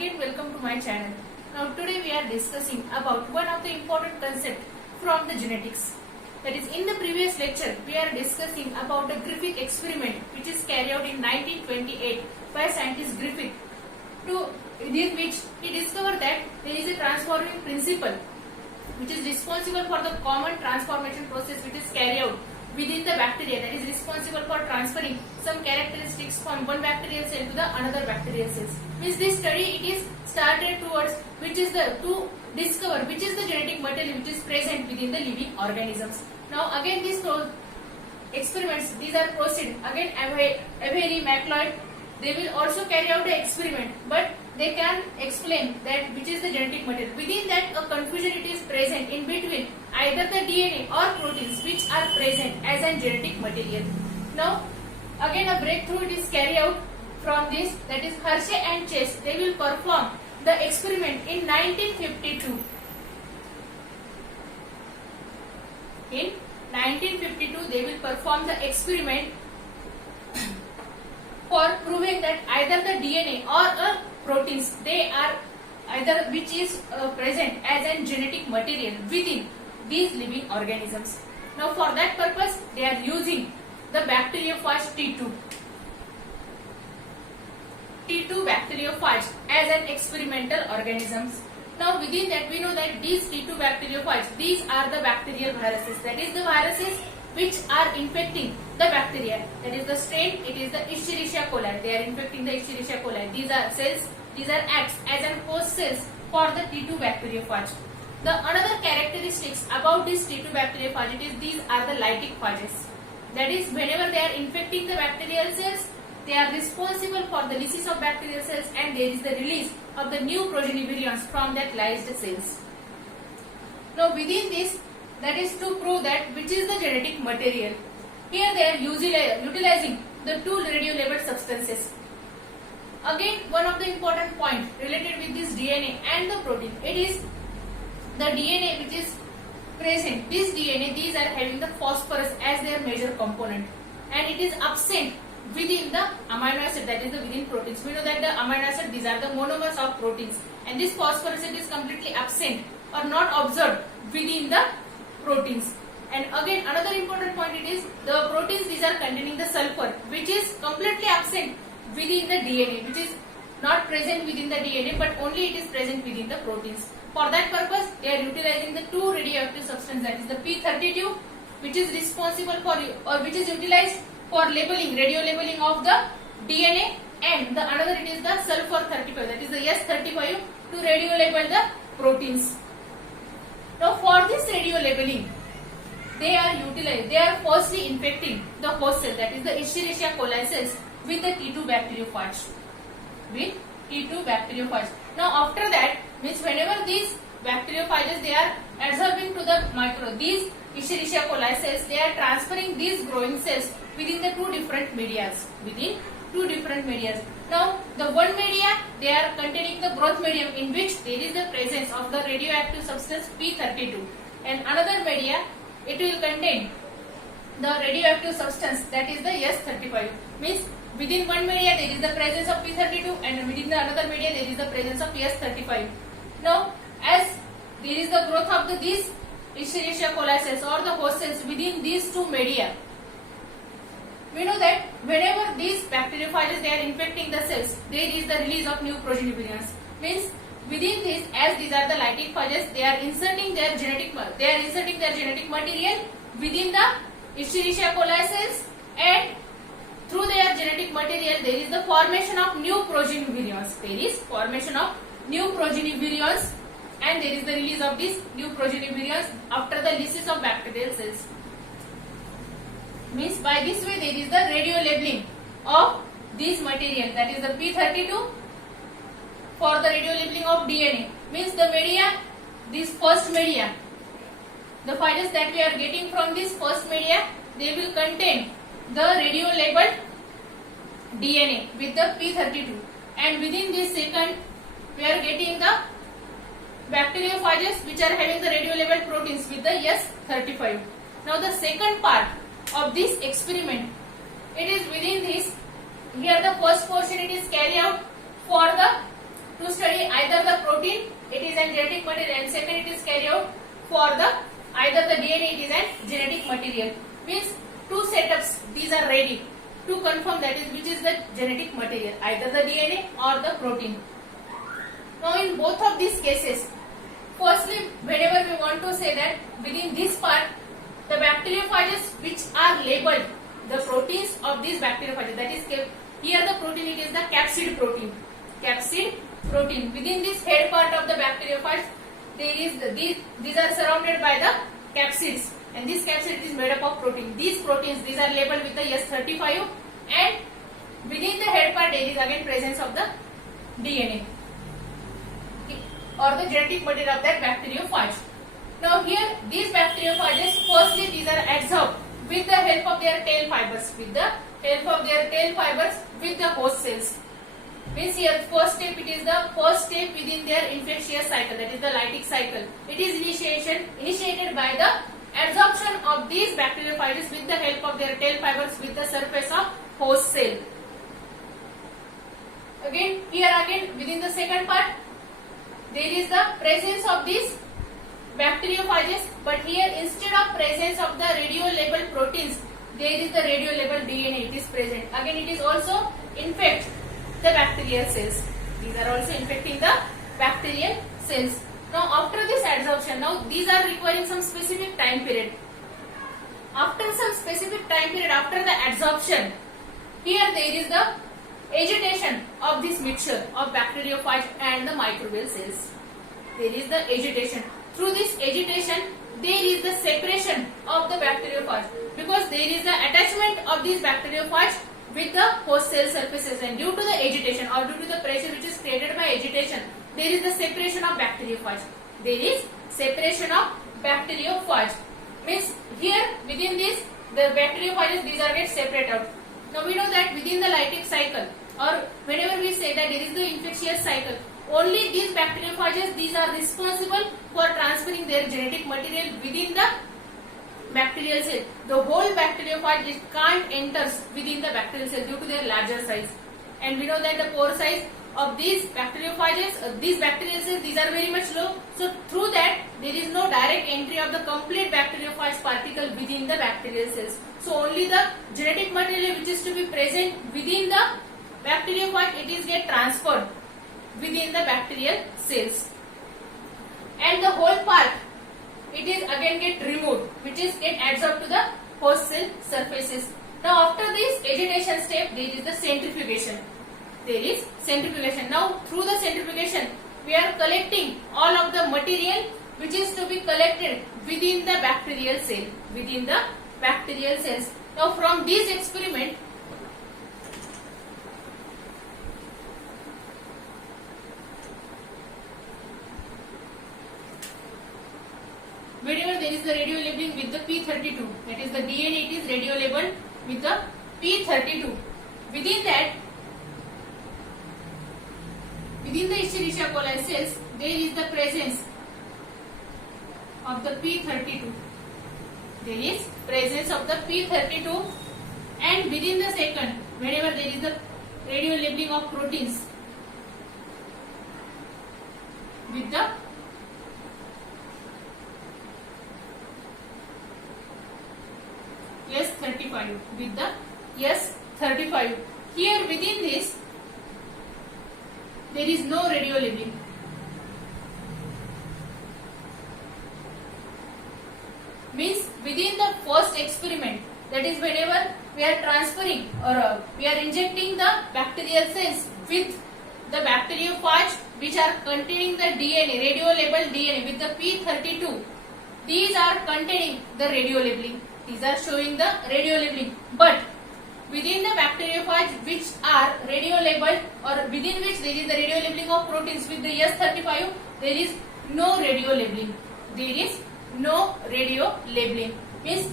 again welcome to my channel. Now today we are discussing about one of the important concept from the genetics. That is, in the previous lecture we are discussing about the Griffith experiment which is carried out in 1928 by scientist Griffith, in which he discovered that there is a transforming principle which is responsible for the common transformation process which is carried out within the bacteria, that is responsible for transferring some characteristics from one bacterial cell to the another bacterial cells. Means this study it is started towards to discover which is the genetic material which is present within the living organisms. Now again these experiments, these are proceed again Avery, MacLeod, they will also carry out the experiment, but they can explain that which is the genetic material. Within that a confusion it is present in between either the DNA or proteins which are present as a genetic material. Now again a breakthrough it is carried out from this, that is Hershey and Chase, they will perform the experiment in 1952. In 1952 they will perform the experiment for proving that either the DNA or proteins, they are either which is present as a genetic material within these living organisms. Now for that purpose they are using the bacteriophage T2 bacteriophage as an experimental organisms. Now within that we know that these T2 bacteriophage, these are the bacterial viruses, that is the viruses which are infecting the bacteria. That is the strain, it is the Escherichia coli, they are infecting the Escherichia coli. These are cells, these are acts as an host cells for the T2 bacteriophage. The another characteristics about this T2 bacteriophage, it is these are the lytic phages. That is, whenever they are infecting the bacterial cells, they are responsible for the lysis of bacterial cells and there is the release of the new progeny virions from that lysed cells. Now within this, that is to prove that which is the genetic material. Here they are utilizing the two radio-labeled substances. Again, one of the important point related with this DNA and the protein, it is the DNA which is present. This DNA, these are having the phosphorus as their major component, and it is absent within the amino acid, that is the within proteins. We know that the amino acid, these are the monomers of proteins, and this phosphorus it is completely absent or not observed within the proteins. And again another important point, it is the proteins, these are containing the sulfur which is completely absent within the DNA, which is not present within the DNA but only it is present within the proteins. For that purpose they are utilizing the two radioactive substances, that is the P32 which is responsible for or which is utilized for labeling, radio labeling of the DNA, and the another it is the sulfur 35, that is the S35 to radio label the proteins. Now for this radio labeling they are firstly infecting the host cell, that is the Escherichia coli cells with the T2 bacteriophage. Now after that, means whenever these bacteriophages they are adsorbing to the these Escherichia coli cells, they are transferring these growing cells within the two different medias. Now the one media, they are containing the growth medium in which there is the presence of the radioactive substance P32, and another media it will contain the radioactive substance, that is the S35. Means within one media there is the presence of P32 and within the another media there is the presence of S35. Now as there is the growth of these Escherichia coli cells or the host cells within these two media, we know that whenever these bacteriophages they are infecting the cells, there is the release of new progeny virions. Means within this, as these are the lytic phages, they are inserting their genetic material within the Escherichia coli cells, and through their genetic material there is the formation of new progeny virions. And there is the release of these new progeny virions after the lysis of bacterial cells. Means by this way there is the radio labeling of this material, that is the P32 for the radio labeling of DNA. Means the media, this first media, the phages that we are getting from this first media, they will contain the radio labeled DNA with the P32, and within this second we are getting the bacteriophages which are having the radio labeled proteins with the S35. Now the second part of this experiment, it is within this, here the first portion it is carried out for the to study either the protein, it is an genetic material, and second it is carried out for the either the DNA, it is an genetic material. Means two setups, these are ready to confirm that is which is the genetic material, either the DNA or the protein. Now in both of these cases, firstly, whenever we want to say that within this part, the bacteriophages which are labeled, the proteins of these bacteriophages, that is here the protein, it is the capsid protein. Capsid protein. Within this head part of the bacteriophage, there is these are surrounded by the capsids, and this capsid is made up of protein. These proteins, these are labeled with the S35, and within the head part there is again presence of the DNA or the genetic material of that bacteriophage. Now here these bacteriophages, firstly these are adsorbed with the help of their tail fibers, with the host cells. Means here first step, it is the first step within their infectious cycle, that is the lytic cycle. It is initiated by the adsorption of these bacteriophages with the help of their tail fibers with the surface of host cell. Again within the second part, there is the presence of these bacteriophages, but here instead of presence of the radio-labeled proteins, there is the radio-labeled DNA, it is present. Again it is also infect the bacterial cells. These are also infecting the bacterial cells. Now after this adsorption, now these are requiring some specific time period. After some specific time period, after the adsorption, here there is the agitation of this mixture of bacteriophage and the microbial cells. There is the agitation. Through this agitation, there is the separation of the bacteriophage, because there is the attachment of these bacteriophage with the host cell surfaces, and due to the agitation or due to the pressure which is created by agitation, there is the separation of bacteriophage. There is separation of bacteriophage. Means here within this, the bacteriophages, these are get separated. Now we know that within the lytic cycle, or whenever we say that there is the infectious cycle, only these bacteriophages, these are responsible for transferring their genetic material within the bacterial cell. The whole bacteriophage, it can't enter within the bacterial cell due to their larger size. And we know that the pore size of these bacteriophages, these bacterial cells, these are very much low. So through that, there is no direct entry of the complete bacteriophage particle within the bacterial cells. So only the genetic material which is to be present within the bacteriophage, it is get transferred within the bacterial cells. And the whole part, it is again get removed, which is get adsorbed to the host cell surfaces. Now after this agitation step, there is the centrifugation. There is centrifugation. Now through the centrifugation, we are collecting all of the material which is to be collected within the bacterial cell, within the bacterial cells. Now from this experiment, whenever there is the radio labeling with the P32, that is the DNA, it is radio labeled with the P32. Within that, within the Escherichia coli cells, there is the presence of the P32. There is presence of the P32, and within the second, whenever there is the radio labeling of proteins with the S35, with the S35. Here within this, there is no radio labeling. Means within the first experiment, that is whenever we are transferring or we are injecting the bacterial cells with the bacteriophage which are containing the DNA, radio labeled DNA with the P32, these are containing the radio labeling. These are showing the radio labeling. But within the bacteriophage which are radio labeled, or within which there is the radio labeling of proteins with the S35, there is no radio labeling. There is no radio labeling. Means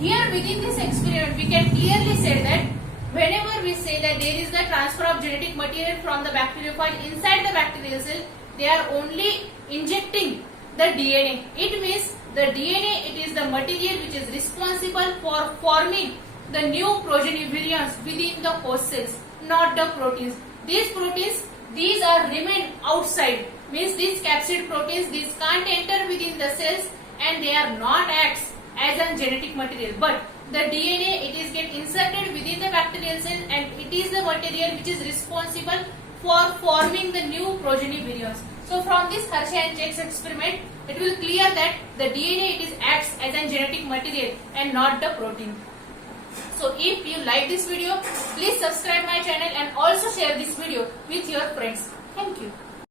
here within this experiment, we can clearly say that whenever we say that there is the transfer of genetic material from the bacteriophage inside the bacterial cell, they are only injecting the DNA. It means the DNA, it is the material which is responsible for forming the new progeny virions within the host cells, not the proteins. These proteins, these are remain outside. Means these capsid proteins, these can't enter within the cells and they are not acts as a genetic material. But the DNA, it is get inserted within the bacterial cell and it is the material which is responsible for forming the new progeny virions. So from this Hershey and Chase experiment, it will clear that the DNA, it is acts as a genetic material and not the protein. So if you like this video, please subscribe my channel and also share this video with your friends. Thank you.